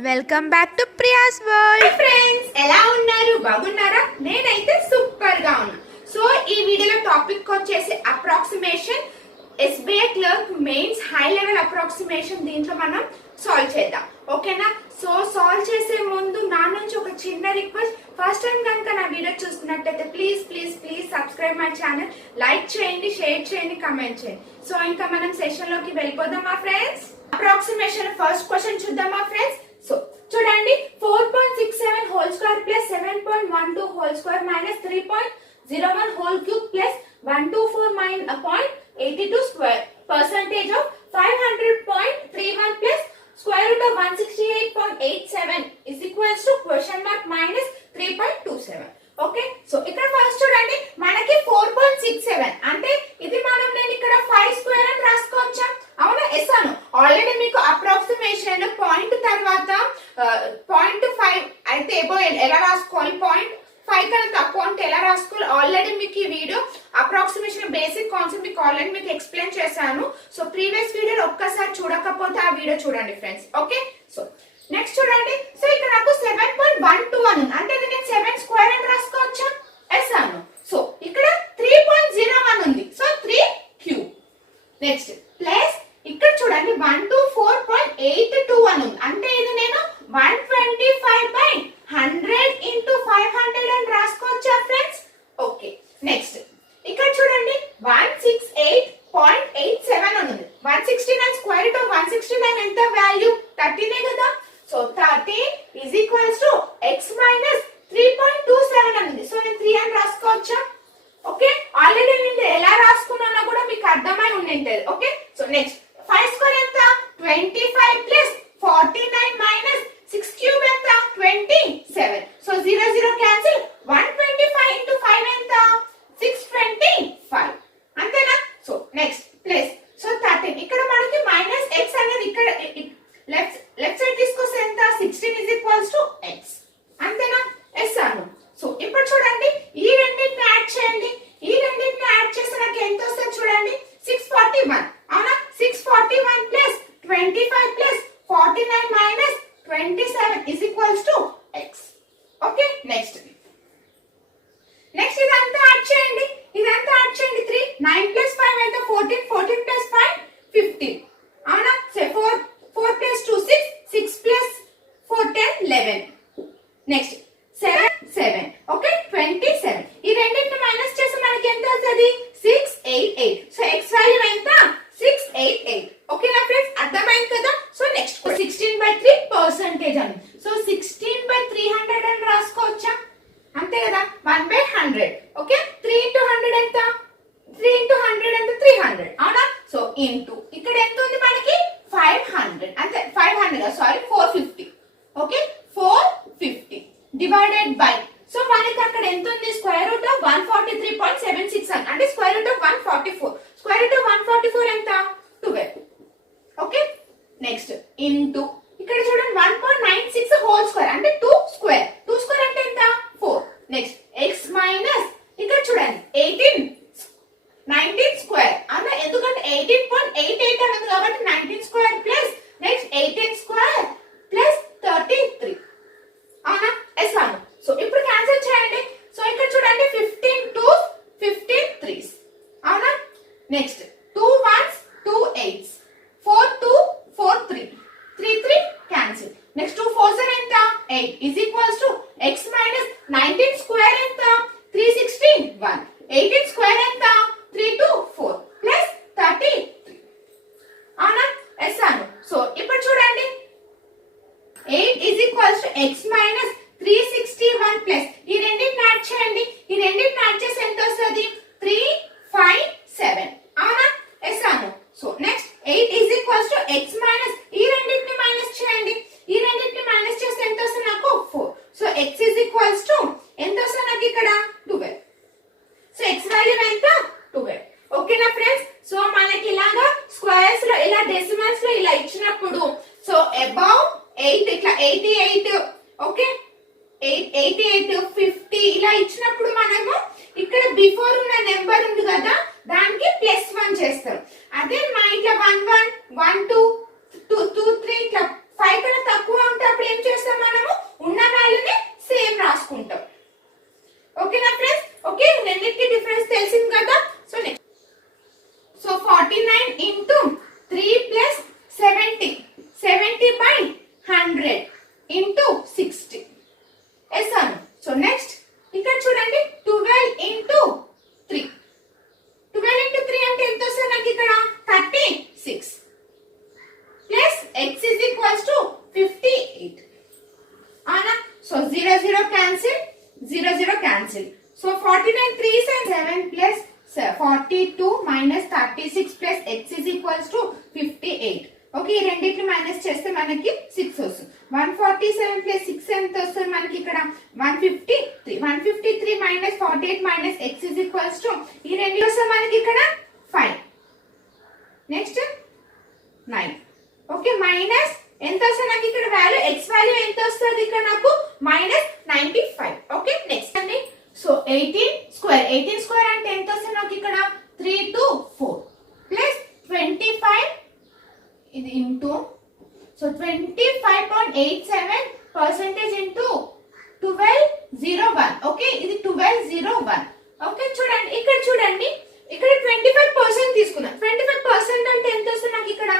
Welcome back to Priya's world. Friends, ఎలా ఉన్నారు? బాగున్నారా? నేనైతే సూపర్ గా ఉన్నా. సో ఈ వీడియోలో టాపిక్ వచ్చేసి approximation SBI clerk mains high level approximation. దీంట్లో మనం సాల్వ్ చేద్దాం, ఓకేనా? సో సాల్వ్ చేసే ముందు నా నుంచి ఒక చిన్న రిక్వెస్ట్. ఫస్ట్ టైం కనుక నా వీడియో చూస్తున్నట్టయితే please please please subscribe my channel, like చేయండి, షేర్ చేయండి, కమెంట్ చేయండి. సో ఇంకా మనం సెషన్ లోకి వెళ్ళిపోదామా ఫ్రెండ్స్? అప్రాక్సిమేషన్ ఫస్ట్ క్వశ్చన్ చూద్దామా ఫ్రెండ్స్? సో చూడండి, 4.67 whole square plus 7.12 whole square minus 3.01 whole cube plus 124.82 square percentage of 500.31 plus square root of 168.87 is equals to question mark minus 3.27. Okay, so ఇక్కడ first చూడండి, మనకి 4.67 అంటే ఇది నేను ఇక్కడ 5 square అని రాసుకోవచ్చా? అవునా? ఎస్ అను. ఆల్రెడీ మీకు అప్రాక్సిమేషన్ పాయింట్ తర్వాత 0.5 అయితే ఎలా రాసుకోవాలి, 0.5 కన్నా తక్కువ అంటే ఎలా రాసుకోవాలి ఆల్రెడీ మీకు ఈ వీడియో అప్రాక్సిమేషన్ బేసిక్ కాన్సెప్ట్ మీకు ఆల్రెడీ మీకు ఎక్స్ప్లెయిన్ చేశాను. సో ప్రీవియస్ వీడియో ఒక్కసారి చూడకపోతే ఆ వీడియో చూడండి ఫ్రెండ్స్. ఓకే, సో నెక్స్ట్ చూడండి, సో ఇక్కడ నాకు 7.12 అని ఉంది, అంటే నేను 7 స్క్వేర్ అని రాసుకోవచ్చా? ఎస్ అను. సో ఇక్కడ 3.01 ఉంది, సో 3 క్యూబ్. నెక్స్ట్ ప్లస్ ఇక్కడ చూడండి 124.82 అని ఉంది, అంటే ఇది నేను 125/100 ఇంటూ 500 అని రాసుకోవచ్చా ఫ్రెండ్స్? ఓకే, నెక్స్ట్ ఇక్కడ చూడండి 168.87 అని ఉంది. 169 స్క్వేర్ రూట్ ఆఫ్ 169 ఎంత వాల్యూ? 13 కదా. So 13 is equals to x minus 3.27 అని ఉంది. సో నేను 3 అని రాసుకోవచ్చా? ఓకే, ఆల్రెడీ నేను ఎలా రాసుకున్నానో కూడా మీకు అర్థమై ఉండింటది. ఓకే, సో నెక్స్ట్ 5 స్క్వేర్ ఎంత? 25 ప్లస్ 49 మైనస్ 6 క్యూబ్ ఎంత? 27. So 0 0 cancel. 125 ఇంటూ 5 ఎంత? 625. అంతేనా? సో నెక్స్ట్ ప్లస్, సో 13 ఇక్కడ మనకి మైనస్ x అనేది ఇక్కడ లెఫ్ట్ సైడ్ తీసుకొస్తే ఎంత? 16 is equals to x. అంతేనా? ఎస్ అను. సో ఇప్పుడు చూడండి, ఈ రెండింటిని యాడ్ చేయండి. ఈ రెండింటిని యాడ్ చేస్తే నాకు ఎంత వస్తుంది చూడండి, 641. అవునా? 641 plus 25 plus 49 minus 27 is equals to x. Okay, next ఇదంతా యాడ్ చేయండి. 3 9 ప్లస్ 5 ఎంత? 14 14 ప్లస్ 5 15. అవునా? So 4 plus 2 6 6 plus 4 10 11. Next 7 okay 27. ఈ రెండింటిని మైనస్ చేస్తే మనకి ఎంత వస్తుంది? 688. సో x వాల్యూ ఎంత? 688. ఓకేనా ఫ్రెండ్స్? అర్థమైంది కదా? సో నెక్స్ట్ 16/3 పర్సెంటేజ్ అని. సో 16/300 అని రాసుకోవచ్చా? అంతే కదా, 1/100. ఓకే, 3 into 100 ఎంత? 3 into 100 ఎంత? 300. అవునా? సో ఇంటూ ఇక్కడ ఎంత ఉంది మనకి? 500. అంతే, 500 sorry 450. Okay, 450 divided by, so మనకి అక్కడ ఎంత ఉంది? స్క్వేర్ రూట్ ఆఫ్ 143.76 అని, అంటే square root of 144. Square root of 144 ఎంత? 12. ఓకే, నెక్స్ట్ ఇంటూ ఇక్కడ చూడండి 1.96 హోల్ స్క్వేర్ అంటే 2 స్క్వేర్. 2 స్క్వేర్ అంటే ఎంత? 4. నెక్స్ట్ x మైనస్ ఇక్కడ చూడండి 19 స్క్వేర్. అవునా? ఎందుకంటే 18.88 అన్నది కాబట్టి 19 square plus next 18 square plus 33. అవునా? ఎస్ అను. సో ఇప్పుడు క్యాన్సిల్ చేయండి. సో ఇక్కడ చూడండి 15 2s 15 3s. అవునా? Next 2 1s 2 8s 4 2 4 3 3 3 cancel. Next 2 4s ఎంత? 8 is equals to x minus 19 square ఎంత? 361. 18 స్క్వేర్ ఎంత? 324 ప్లస్ 33. అవునా? ఎస్ అను. సో ఇప్పుడు చూడండి 8 is equals to x minus 361 plus ఈ రెండింటిని యాడ్ చేయండి. ఈ రెండింటిని యాడ్ చేసి ఎంత వస్తుంది? 357. అవునా? Yes Anu. So next 8 is equals to x minus ఈ రెండింటిని మైనస్ చేయండి. ఈ రెండింటిని మైనస్ చేస్తే ఎంత వస్తుంది నాకు? 4. So x is equals to ఎంత వస్తుంది నాకు ఇక్కడ? 12. సో x వాల్యూ ఎంత? 12. ఓకేనా ఫ్రెండ్స్? సో మనకి ఇలాగా స్క్వేర్స్ లో ఇలా డెసిమల్స్ లో ఇలా ఇచ్చినప్పుడు సో అబౌవ్ 8 ఇట్లా 88 ఓకే 88 50 ఇలా ఇచ్చినప్పుడు మనము ఇక్కడ బిఫోర్ ఉన్న నెంబర్ ఉంది కదా దానికి +1 చేస్తాం. అదే మా ఇట్లా 1 1 1 2 2 2 3 ఇట్లా 5 కన్నా తక్కువ ఉంటే అప్పుడు x is equals to 58. Anna, so 0 0 cancel, 0 0 cancel. So 49 3s and 7 plus 42 minus 36 plus x is equals to 58. Okay, ఈ రెండిట్లు మైనస్ చేస్తే మనకి 6 వస్తుంది. 147 ప్లస్ 6 ఎంత వస్తుంది మనకి ఇక్కడ 153. 153 minus 48 minus x is equals to ఈ రెండు వస్తుంది మనకి ఇక్కడ 5. నెక్స్ట్ 9. ఓకే, మైనస్ ఎంత వస్తుంది నాకు ఇక్కడ వాల్యూ x వాల్యూ ఎంత వస్తుంది ఇక్కడ నాకు -95. ఓకే, నెక్స్ట్ అండి. సో 18 స్క్వేర్ అంటే ఎంత వస్తుంది నాకు ఇక్కడ 3 to 4 ప్లస్ 25 ఇది into so 25.87 percentage into 1201. Okay, ఇది 1201. ఓకే, చూడండి ఇక్కడ చూడండి, ఇక్కడ 25% తీసుకున్నాం. 25% అంటే ఎంత వస్తుంది నాకు ఇక్కడ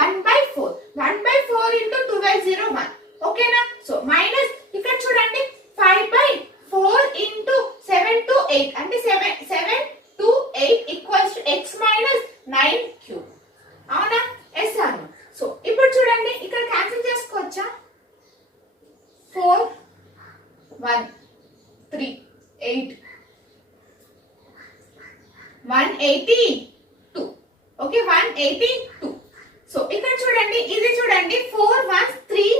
1/4. 1/4 ఇంటూ 1201. ఓకేనా, సో మైనస్ ఇక్కడ చూడండి 5/4 ఇంటూ 7 to 8 అంటే 7 to 8 equals to x minus 9 cube. అవునా, ఎస్ అను. సో ఇప్పుడు చూడండి ఇక్కడ క్యాన్సిల్ చేసుకోవచ్చా? 4 1 3 8 182. ఓకే, 182. సో ఇక్కడ చూడండి, ఇది చూడండి 4 1 3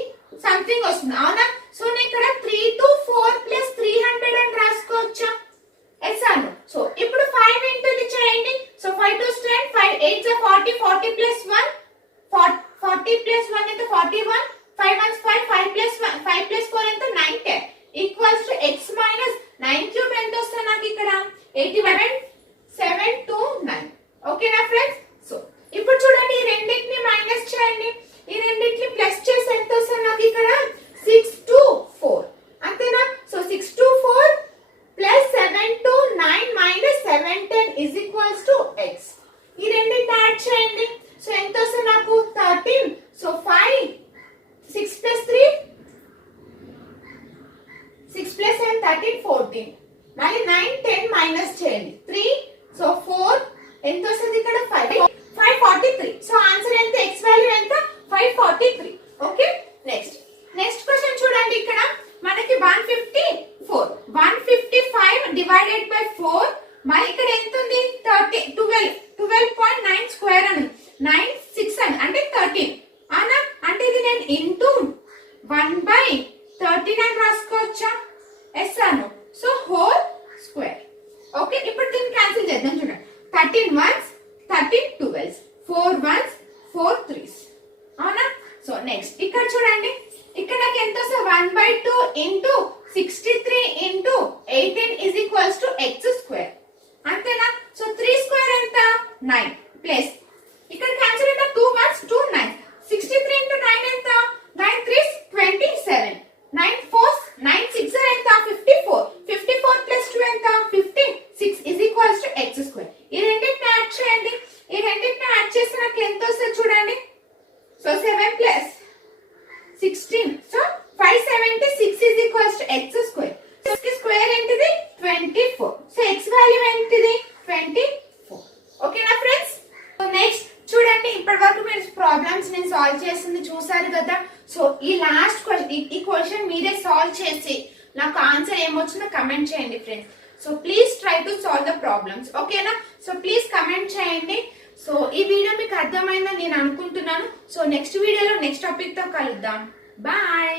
సంథింగ్ వస్తుంది. అవునా, సో నేను ఇక్కడ 3 to 4 ప్లస్ 300 అని రాసుకోవచ్చా? ఎస్ అను. సో ఇప్పుడు 5 ఇంటూ ఇది చేయండి. సో 5 2 10 5 8 40 40 ప్లస్ 1 40 ప్లస్ 1 ఎంత 41. 5 1 5 5 ప్లస్ 1 5 ప్లస్ 4 ఎంత 9 10 equals to x minus 9 cube ఎంత వస్తుంది నాకు ఇక్కడ 87.729. ఓకేనా ఫ్రెండ్స్? సో ఇప్పుడు చూడండి ఈ రెండింటిని మైనస్ చేయండి, ఈ రెండింటిని ప్లస్ చేసి ఎంత వస్తుంది నాకు ఇక్కడ 6 to 4. అంతేనా? So 6 to 4 plus 7 to 9 minus 710 is equals to x. ఈ రెండింటిని యాడ్ చేయండి. సో ఎంత వస్తుంది నాకు 13. So 5 6 plus 3 6 plus 7 13 14. మళ్ళీ 9 10 మైనస్ చేయండి 3. సో 4 ఎంత వస్తుంది ఇక్కడ 543. సో ఆన్సర్ ఎంత, x వాల్యూ ఎంత 543. ఓకే, నెక్స్ట్ క్వశ్చన్ చూడండి. ఇక్కడ మనకి 154 155 డివైడెడ్ బై 4 మరి ఇక్కడ ఎంత ఉంది 12.9 స్క్వేర్ అని 9 6 అని అంటే 13. అవునా, అంటే ఇది నేను ఇంటూ 1/39 రాసుకోవచ్చా? ఎస్ అను. So whole square. ఓకే, ఇప్పుడు దీన్ని క్యాన్సిల్ చేద్దాం. చూడండి 13 1s 13 12s 4 1s 4 3s. అవునా, సో నెక్స్ట్ ఇక్కడ చూడండి, ఇక్కడ నాకు ఎంత వస్తుంది 1/2 into 63 into 18 is equals to x square. అంతేనా? సో 3 స్క్వేర్ ఎంత 9 ప్లస్ ఇక్కడ క్యాన్సిల్ ఎంత 2 1s 2 9 63 ఇంటూ 9 ఎంత 9 3s 27 9 4s 9 6 ఎంత 54 54 ప్లస్ 2 ఎంత 56 is equals to x square. ఈ రెండింటిని యాడ్ చేయండి, ఈ రెండింటిని యాడ్ చేస్తే నాకు ఎంత వస్తుంది చూడండి. So 7 plus 16 so 576 is equals to x square. So square ఏంటిది 24. సో x వాల్యూ ఏంటిది 24. ఓకేనా ఫ్రెండ్స్? సో నెక్స్ట్ చూడండి, ఇప్పటి వరకు మీరు ప్రాబ్లమ్స్ నేను సాల్వ్ చేసింది చూసారు కదా. సో ఈ లాస్ట్ క్వశ్చన్, ఈ క్వశ్చన్ మీరే సాల్వ్ చేసి నాకు ఆన్సర్ ఏమొచ్చిందో కమెంట్ చేయండి friends. So please try to solve the problems. ఓకేనా? సో ప్లీజ్ కమెంట్ చేయండి. సో ఈ వీడియో మీకు అర్థమైందని నేను అనుకుంటున్నాను. సో నెక్స్ట్ వీడియోలో నెక్స్ట్ టాపిక్ తో కలుద్దాం. బాయ్.